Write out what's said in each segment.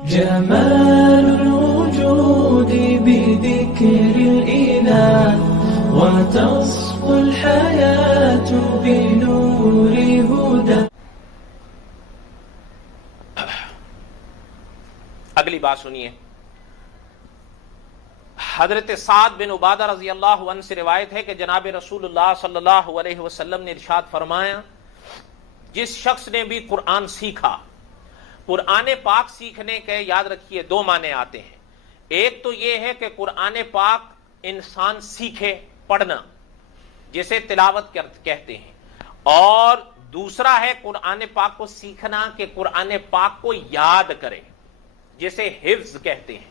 جمال الوجود بذكر الإله وتصفو الحياة بنور هدى. اگلی بات سنیے. حضرت سعد بن عبادہ رضی اللہ عنہ سے روایت ہے کہ جناب رسول اللہ صلی اللہ علیہ وسلم نے ارشاد فرمایا، جس شخص نے بھی قرآن سیکھا. قرآن پاک سیکھنے کے یاد رکھیے دو معنی آتے ہیں. ایک تو یہ ہے کہ قرآن پاک انسان سیکھے پڑھنا، جسے تلاوت کہتے ہیں، اور دوسرا ہے قرآن پاک کو سیکھنا کہ قرآن پاک کو یاد کرے، جسے حفظ کہتے ہیں.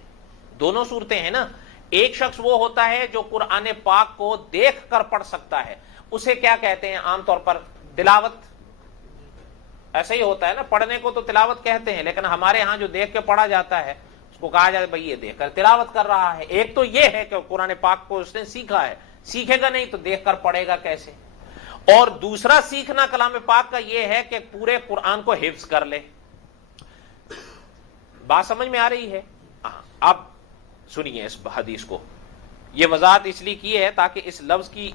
دونوں صورتیں ہیں نا. ایک شخص وہ ہوتا ہے جو قرآن پاک کو دیکھ کر پڑھ سکتا ہے، اسے کیا کہتے ہیں عام طور پر؟ تلاوت. ایسا ہی ہوتا ہے نا، پڑھنے کو تو تلاوت کہتے ہیں، لیکن ہمارے ہاں جو دیکھ کے پڑھا جاتا ہے اس کو کہا جاتا ہے بھائی یہ دیکھ کر تلاوت کر رہا ہے. ایک تو یہ ہے کہ قرآن پاک کو اس نے سیکھا ہے، سیکھے گا نہیں تو دیکھ کر پڑھے گا کیسے. اور دوسرا سیکھنا کلام پاک کا یہ ہے کہ پورے قرآن کو حفظ کر لے. بات سمجھ میں آ رہی ہے؟ اب سنیے اس حدیث کو. یہ وضاحت اس لیے کی ہے تاکہ اس لفظ کی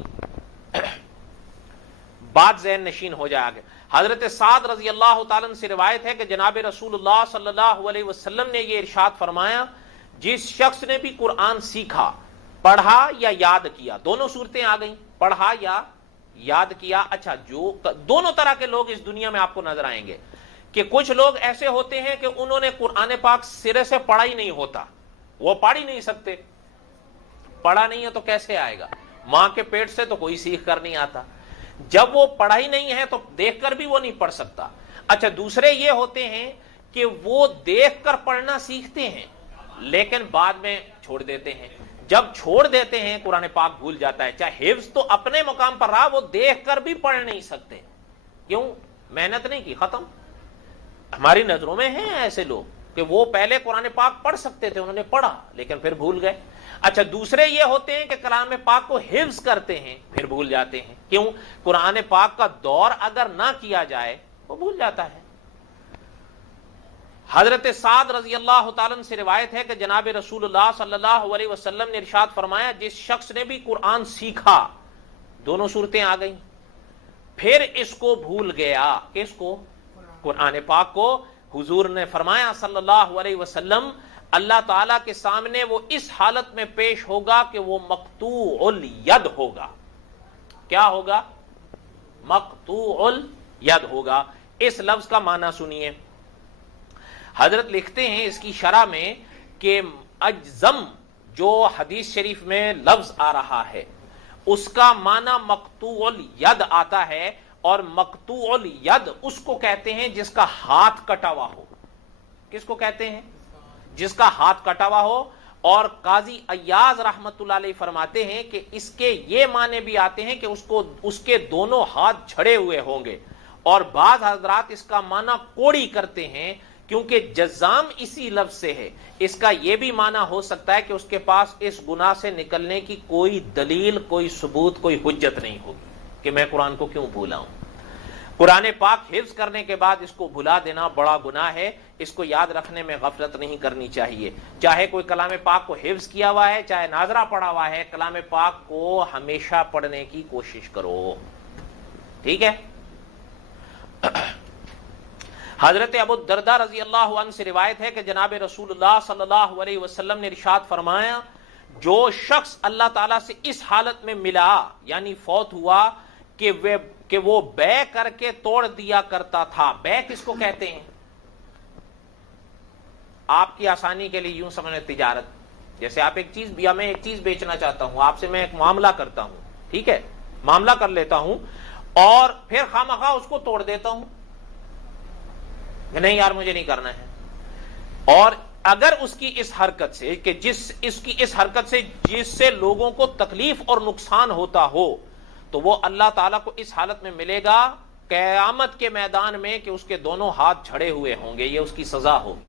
بات ذہن نشین ہو جائے آگے. حضرت سعد رضی اللہ تعالیٰ عنہ سے روایت ہے کہ جناب رسول اللہ صلی اللہ علیہ وسلم نے یہ ارشاد فرمایا، جس شخص نے بھی قرآن سیکھا، پڑھا یا یاد کیا. دونوں صورتیں آ گئیں، پڑھا یا یاد کیا. اچھا، جو دونوں طرح کے لوگ اس دنیا میں آپ کو نظر آئیں گے کہ کچھ لوگ ایسے ہوتے ہیں کہ انہوں نے قرآن پاک سرے سے پڑھا ہی نہیں ہوتا، وہ پڑھ ہی نہیں سکتے. پڑھا نہیں ہے تو کیسے آئے گا؟ ماں کے پیٹ سے تو کوئی سیکھ کر نہیں آتا. جب وہ پڑھا ہی نہیں ہے تو دیکھ کر بھی وہ نہیں پڑھ سکتا. اچھا، دوسرے یہ ہوتے ہیں کہ وہ دیکھ کر پڑھنا سیکھتے ہیں لیکن بعد میں چھوڑ دیتے ہیں. جب چھوڑ دیتے ہیں قرآن پاک بھول جاتا ہے. چاہے حفظ تو اپنے مقام پر رہا، وہ دیکھ کر بھی پڑھ نہیں سکتے. کیوں؟ محنت نہیں کی، ختم. ہماری نظروں میں ہیں ایسے لوگ کہ وہ پہلے قرآن پاک پڑھ سکتے تھے، انہوں نے پڑھا لیکن پھر بھول گئے. اچھا، دوسرے یہ ہوتے ہیں کہ کلام پاک کو حفظ کرتے ہیں پھر بھول جاتے ہیں. کیوں؟ قرآن پاک کا دور اگر نہ کیا جائے وہ بھول جاتا ہے. حضرت سعد رضی اللہ تعالیٰ عنہ سے روایت ہے کہ جناب رسول اللہ صلی اللہ علیہ وسلم نے ارشاد فرمایا، جس شخص نے بھی قرآن سیکھا، دونوں صورتیں آ گئیں، پھر اس کو بھول گیا. کس کو؟ قرآن پاک کو. حضور نے فرمایا صلی اللہ علیہ وسلم، اللہ تعالیٰ کے سامنے وہ اس حالت میں پیش ہوگا کہ وہ مقطوع الید ہوگا. کیا ہوگا؟ مقطوع الید ہوگا. اس لفظ کا معنی سنیے. حضرت لکھتے ہیں اس کی شرح میں کہ اجزم جو حدیث شریف میں لفظ آ رہا ہے اس کا معنی مقطوع الید آتا ہے، اور مقطوع الید اس کو کہتے ہیں جس کا ہاتھ کٹا ہوا ہو. کس کو کہتے ہیں؟ جس کا ہاتھ کٹا ہوا ہو. اور قاضی ایاز رحمت اللہ علیہ فرماتے ہیں کہ اس کے یہ معنی بھی آتے ہیں کہ اس کے دونوں ہاتھ جھڑے ہوئے ہوں گے. اور بعض حضرات اس کا معنی کوڑی کرتے ہیں کیونکہ جزام اسی لفظ سے ہے. اس کا یہ بھی معنی ہو سکتا ہے کہ اس کے پاس اس گناہ سے نکلنے کی کوئی دلیل، کوئی ثبوت، کوئی حجت نہیں ہوگی کہ میں قرآن کو کیوں بھولا ہوں. قرآن پاک حفظ کرنے کے بعد اس کو بھلا دینا بڑا گناہ ہے. اس کو یاد رکھنے میں غفلت نہیں کرنی چاہیے. چاہے کوئی کلام پاک کو حفظ کیا ہوا ہے، چاہے ناظرہ پڑھا ہوا ہے، کلام پاک کو ہمیشہ پڑھنے کی کوشش کرو. ٹھیک ہے؟ حضرت ابو الدرداء رضی اللہ عنہ سے روایت ہے کہ جناب رسول اللہ صلی اللہ علیہ وسلم نے ارشاد فرمایا، جو شخص اللہ تعالیٰ سے اس حالت میں ملا یعنی فوت ہوا کہ وہ بے کر کے توڑ دیا کرتا تھا. بے کس کو کہتے ہیں؟ آپ کی آسانی کے لیے یوں سمجھیں تجارت. جیسے آپ میں ایک چیز بیچنا چاہتا ہوں، آپ سے میں ایک معاملہ کرتا ہوں، ٹھیک ہے، معاملہ کر لیتا ہوں اور پھر خواہ اس کو توڑ دیتا ہوں کہ نہیں یار مجھے نہیں کرنا ہے. اور اگر اس کی اس حرکت سے کہ جس سے لوگوں کو تکلیف اور نقصان ہوتا ہو تو وہ اللہ تعالیٰ کو اس حالت میں ملے گا قیامت کے میدان میں کہ اس کے دونوں ہاتھ جھڑے ہوئے ہوں گے. یہ اس کی سزا ہوگی.